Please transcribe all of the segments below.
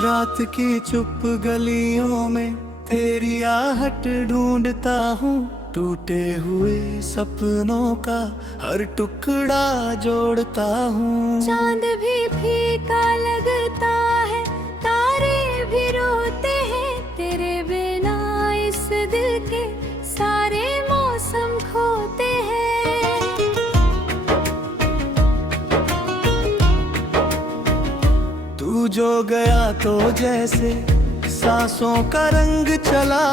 रात की चुप गलियों में तेरी आहट ढूंढता हूँ। टूटे हुए सपनों का हर टुकड़ा जोड़ता हूँ। चांद भी फीका लगता है, तारे भी रोते हैं। तेरे बिना इस दिल के सारे मौसम खोते हैं। तू जो गया तो जैसे सांसों का रंग चला।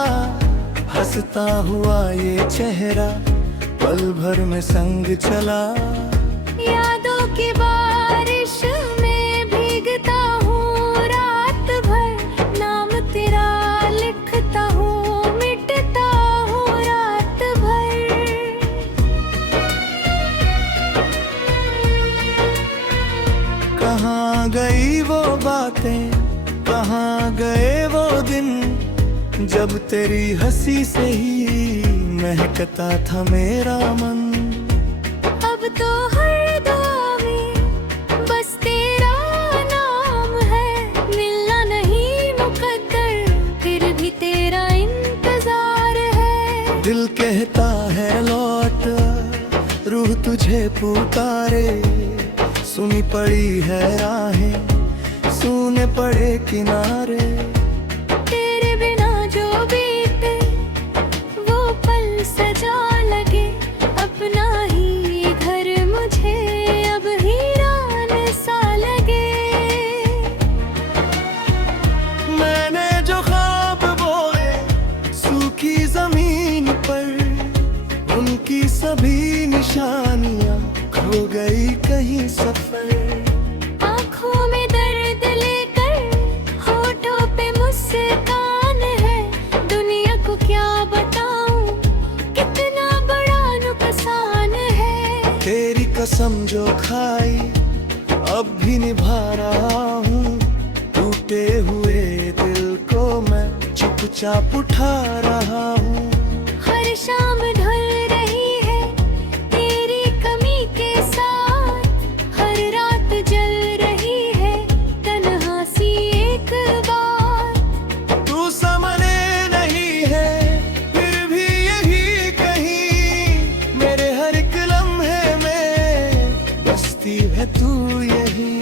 हंसता हुआ ये चेहरा पल भर में संग चला। यादों की बारिश में भीगता हूँ रात भर। नाम तेरा लिखता हूँ, मिटता हूँ रात भर। कहाँ गई वो बातें, कहाँ गए वो दिन, जब तेरी हंसी से ही महकता था मेरा मन। अब तो हर दुआ में बस तेरा नाम है। मिलना नहीं मुकद्दर, फिर भी तेरा इंतजार है। दिल कहता है लौट, रूह तुझे पुकारे। सुनी पड़ी है राहें, सुने पड़े किनारे। तेरे बिना जो बीते वो पल सजा लगे। अपना ही घर मुझे अब हीरान सा लगे। मैंने जो ख्वाब बोए सूखी जमीन पर, उनकी सभी निशानियां खो गई कहीं सफर। आँखों में दर्द लेकर होठों पे मुस्कान है। दुनिया को क्या बताऊं कितना बड़ा नुकसान है। तेरी कसम जो खाई अब भी निभा रहा हूँ। टूटे हुए दिल को मैं चुपचाप उठा रहा हूँ। हर शाम ढल रही है तेरी कमी के साथ। हर रात जल रही है तन्हा सी एक बात। तू सामने नहीं है फिर भी यही कहीं, मेरे हर एक लम्हे में बसती है तू यही।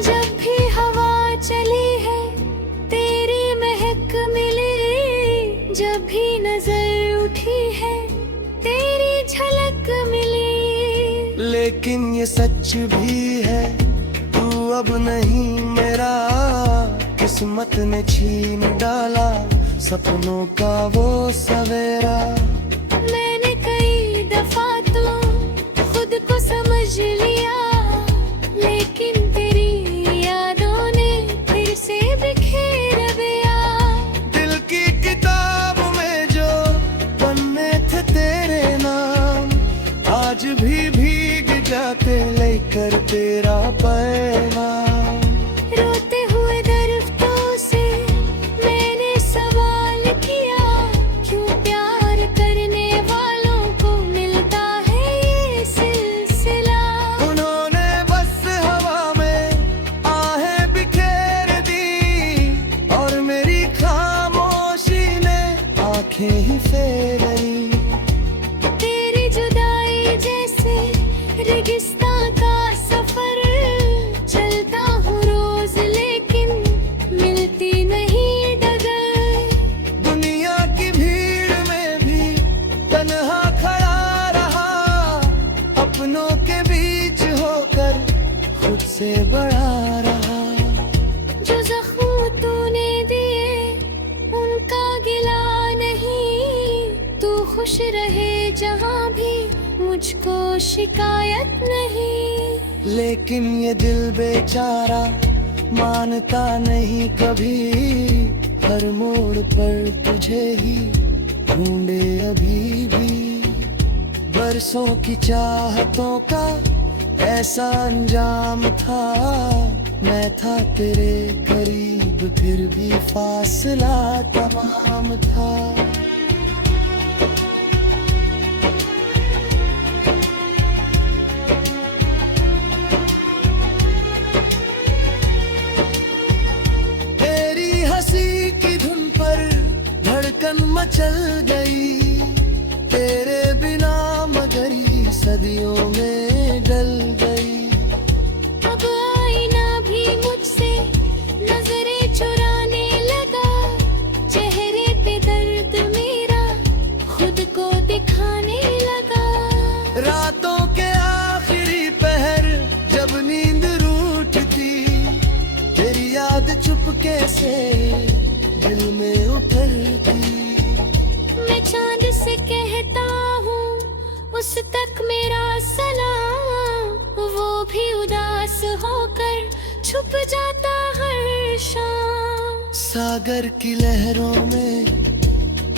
जब भी हवा चली है तेरी महक मिली। जब भी नजर उठी है तेरी झलक मिली। लेकिन ये सच भी है तू अब नहीं मेरा। किस्मत ने छीन डाला सपनों का वो सवेरा। मैंने कई दफा तो खुद को समझ लिया, लेकिन तेरी यादों ने फिर से बिखेर दिया। दिल की किताब में जो पन्ने थे तेरे नाम, आज भी भीग जाते लेकर तेरा पैगाम। रोते हुए दरख्तों से मैंने सवाल किया, क्यों प्यार करने वालों को मिलता है ये सिलसिला। उन्होंने बस हवा में आहें बिखेर दी, और मेरी खामोशी ने आंखें ही फेरी। तेरी जुदाई जैसे रेगिस्तान का सफर, चलता हूँ रोज लेकिन मिलती नहीं डगर। दुनिया की भीड़ में भी तन्हा खड़ा रहा, अपनों के बीच होकर खुद से बड़ा रहा। जो जख्म तूने दिए उनका गिला नहीं। तू खुश रहे जहाँ भी मुझको शिकायत नहीं। लेकिन ये दिल बेचारा मानता नहीं कभी, हर मोड़ पर तुझे ही ढूंढे अभी भी। बरसों की चाहतों का ऐसा अंजाम था, मैं था तेरे करीब फिर भी फासला तमाम था। सबको दिखाने लगा। रातों के आखिरी पहर जब नींद रूठती, तेरी याद चुपके से दिल में उभरती। मैं चांद से कहता हूँ उस तक मेरा सलाम, वो भी उदास होकर छुप जाता हर शाम। सागर की लहरों में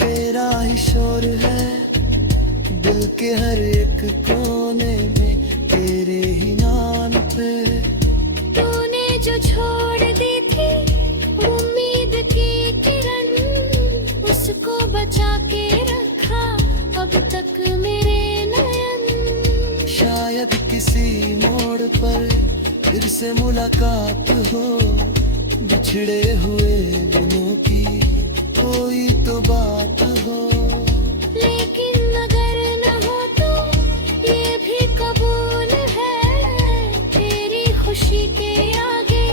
तेरा ही शोर है, दिल के हर एक कोने में तेरे ही नाम पे। तूने जो छोड़ दी थी उम्मीद की किरण, उसको बचा के रखा अब तक मेरे नयन। शायद किसी मोड़ पर फिर से मुलाकात हो, बिछड़े हुए दिनों की कोई तो बात हो। लेकिन अगर न हो तो ये भी कबूल है, तेरी खुशी के आगे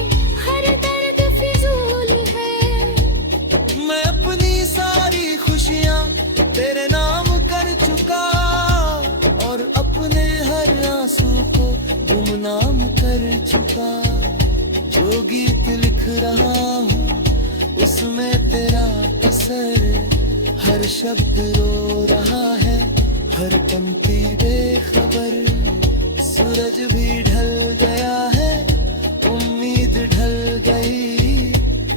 हर दर्द फिजूल है। मैं अपनी सारी खुशियाँ तेरे नाम कर चुका, और अपने हर आंसू को गुमनाम कर चुका। जो गीत लिख रहा हूँ उसमें तेरा असर, हर शब्द रो रहा है, हर पंक्ति बेखबर। सूरज भी ढल गया है, उम्मीद ढल गई,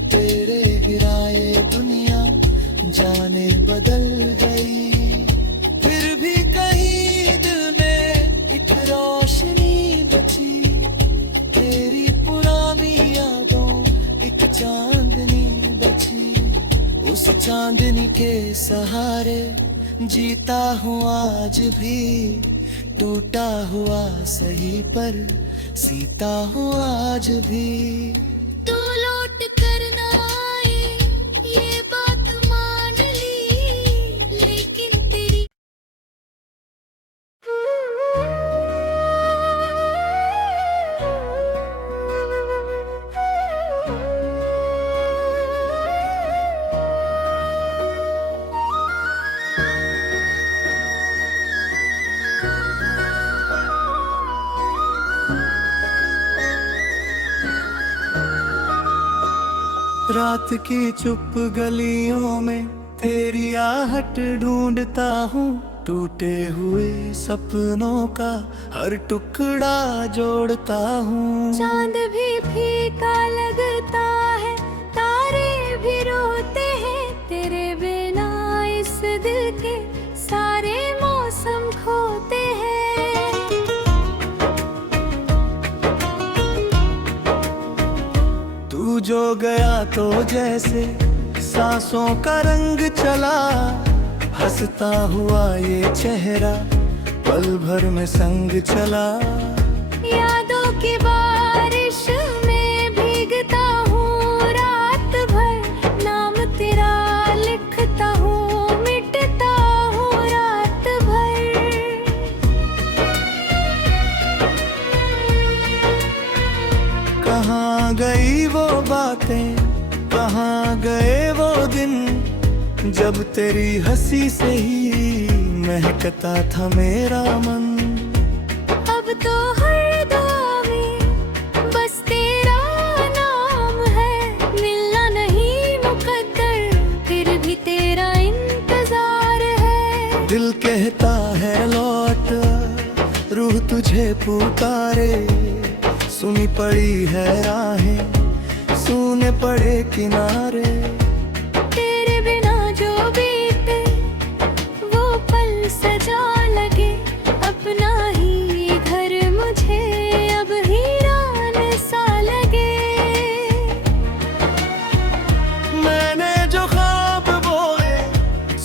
तेरे गिराए दुनिया जाने बदल गई। फिर भी कहीं दिल में एक रोशनी बची, तेरी पुरानी यादों एक चांदनी बची। उस चांदनी के सहारे जीता हूँ आज भी, टूटा हुआ सही पर सीता हूँ आज भी। तू लौट कर ना आए ये बात मान ली, लेकिन तेरी रात की चुप गलियों में तेरी आहट ढूंढता हूँ, टूटे हुए सपनों का हर टुकड़ा जोड़ता हूँ। चांद भी फीका लगता है, तारे भी रोते हैं, तेरे बिना इस दिल के सारे मौसम खोते हैं। तू जो गया तो जैसे सांसों का रंग चला, हंसता हुआ ये चेहरा पल भर में संग चला। यादों की बारिश में भीगता हूँ रात भर, नाम तेरा लिखता हूँ, मिटता हूँ रात भर। कहाँ गई वो बातें, कहाँ गए वो दिन, जब तेरी हंसी से ही महकता था मेरा मन। अब तो हर दुआ में बस तेरा नाम है, मिलना नहीं मुकद्दर फिर भी तेरा इंतजार है। दिल कहता है लौट, रूह तुझे पुकारे, सुनी पड़ी है राहें, सूने पड़े किनारे। तेरे बिना जो बीते वो पल सजा लगे, अपना ही घर मुझे अब हीरान सा लगे। मैंने जो ख्वाब बोए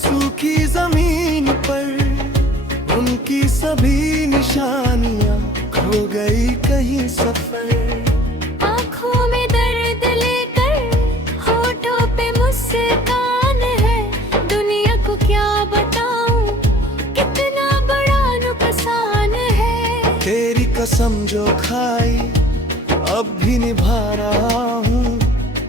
सूखी जमीन पर, उनकी सभी निशानियां खो गई कहीं सफर। आँखों में दर्द लेकर होठों पे मुस्कान है, दुनिया को क्या बताऊं कितना बड़ा नुकसान है। तेरी कसम जो खाई अब भी निभा रहा हूँ,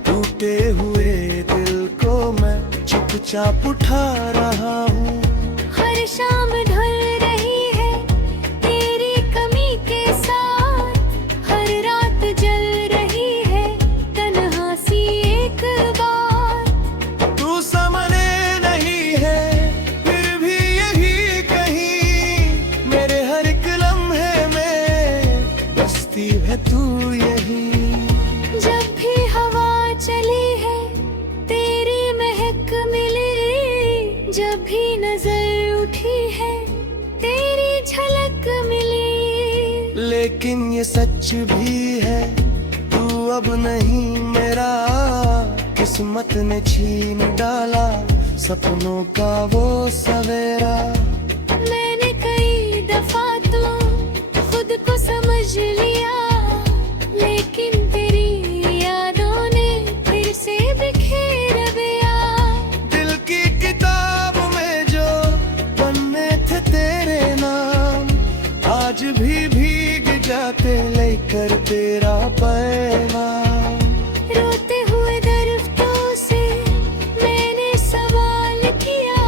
टूटे हुए दिल को मैं चुपचाप उठा रहा हूँ। हर रूठी है तेरी झलक मिली। लेकिन ये सच भी है तू अब नहीं मेरा, किस्मत ने छीन डाला सपनों का वो सवेरा। मैंने कई दफा तो खुद को समझ लिया, लेकिन तेरी यादों ने फिर से बिखेर दिया। दिल की किताब में जो पन्ने थे तेरे नाम, आज भी भीग जाते लेकर तेरा पैगाम। रोते हुए दरख्तों से मैंने सवाल किया,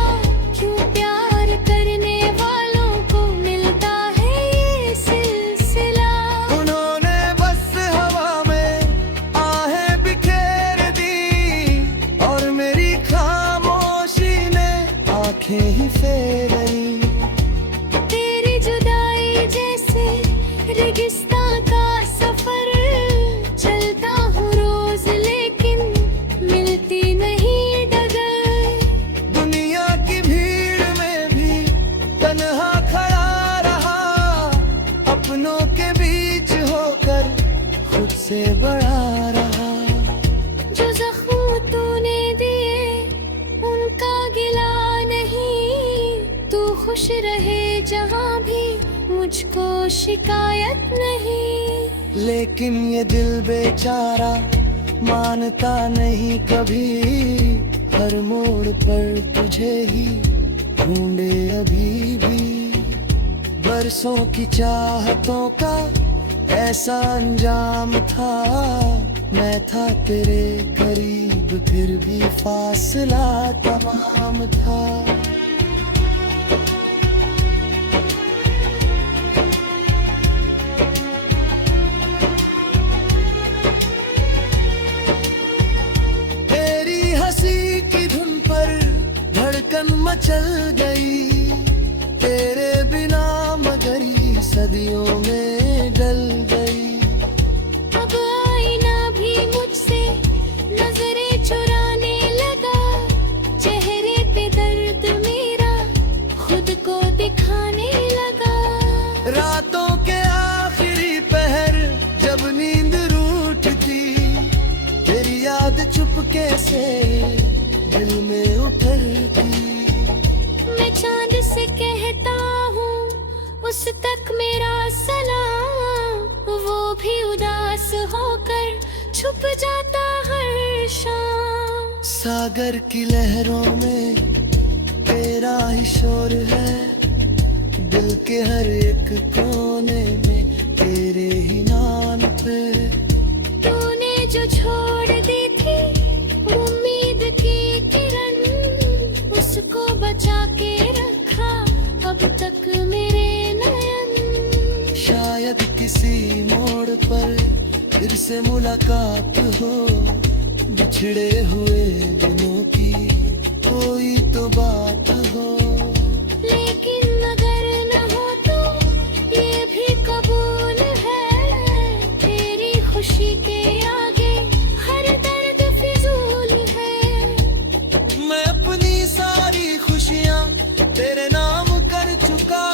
क्यों प्यार करने वालों को मिलता है ये सिलसिला। उन्होंने बस हवा में आहें बिखेर दी, और मेरी खामोशी ने आंखें ही फेरी। तेरी जुदाई जैसे रेगिस्तान का सफर, चलता हूँ रोज लेकिन मिलती नहीं डगर। दुनिया की भीड़ में भी तन्हा खड़ा रहा, अपनों के बीच होकर खुद से बड़ा रहा। जो जख्म तूने दिए उनका गिला नहीं, तू खुश रहे जहाँ भी मुझको शिकायत नहीं। लेकिन ये दिल बेचारा मानता नहीं कभी, हर मोड़ पर तुझे ही ढूंढे अभी भी। बरसों की चाहतों का ऐसा अंजाम था, मैं था तेरे करीब फिर भी फासला तमाम था। तेरी हंसी की धुन पर धड़कन मचल गई, तेरे बिना मगर ये सदियों में डल गई। अब आईना भी मुझसे नजरें चुराने लगा, चेहरे पे दर्द मेरा खुद को दिखाने लगा। रातों के आखिरी पहर जब नींद रूठती, तेरी याद चुपके से दिल में उभरती। मैं चांद से कहता हूँ उस तक मेरा सलाम, वो भी उदास होकर छुप जाता हर शाम। सागर की लहरों में तेरा ही शोर है, दिल के हर एक कोने में तेरे ही नाम पे। तूने जो छोड़ दी थी उम्मीद की किरण, उसको बचा के रखा अब तक मेरे नयन। शायद किसी मोड़ पर फिर से मुलाकात हो, बिछड़े हुए दिनों की कोई तो बात हो। लेकिन अगर न हो तो ये भी कबूल है, तेरी खुशी के आगे हर दर्द फिजूल है। मैं अपनी सारी खुशियाँ तेरे नाम कर चुका,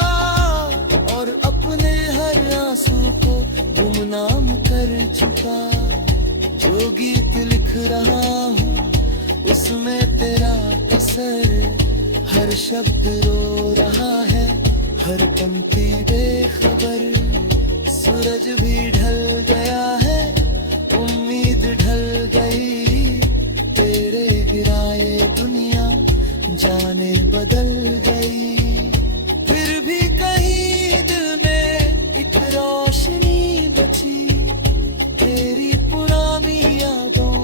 और अपने हर आंसू को गुमनाम कर चुका। जो गीत लिख रहा हूँ उसमें तेरा असर, हर शब्द रो रहा है हर पंक्ति बेखबर। सूरज भी ढल गया है, उम्मीद ढल गई, तेरे गिराए दुनिया जाने बदल गई। फिर भी कहीं दिल में एक रोशनी बची, तेरी पुरानी यादों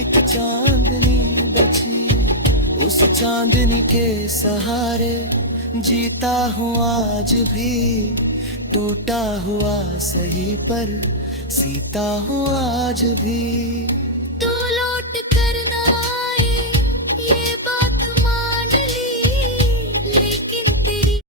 एक चांदनी बची। उस चांदनी के सहारे जीता हूँ आज भी, टूटा हुआ सही पर सीता हूँ आज भी।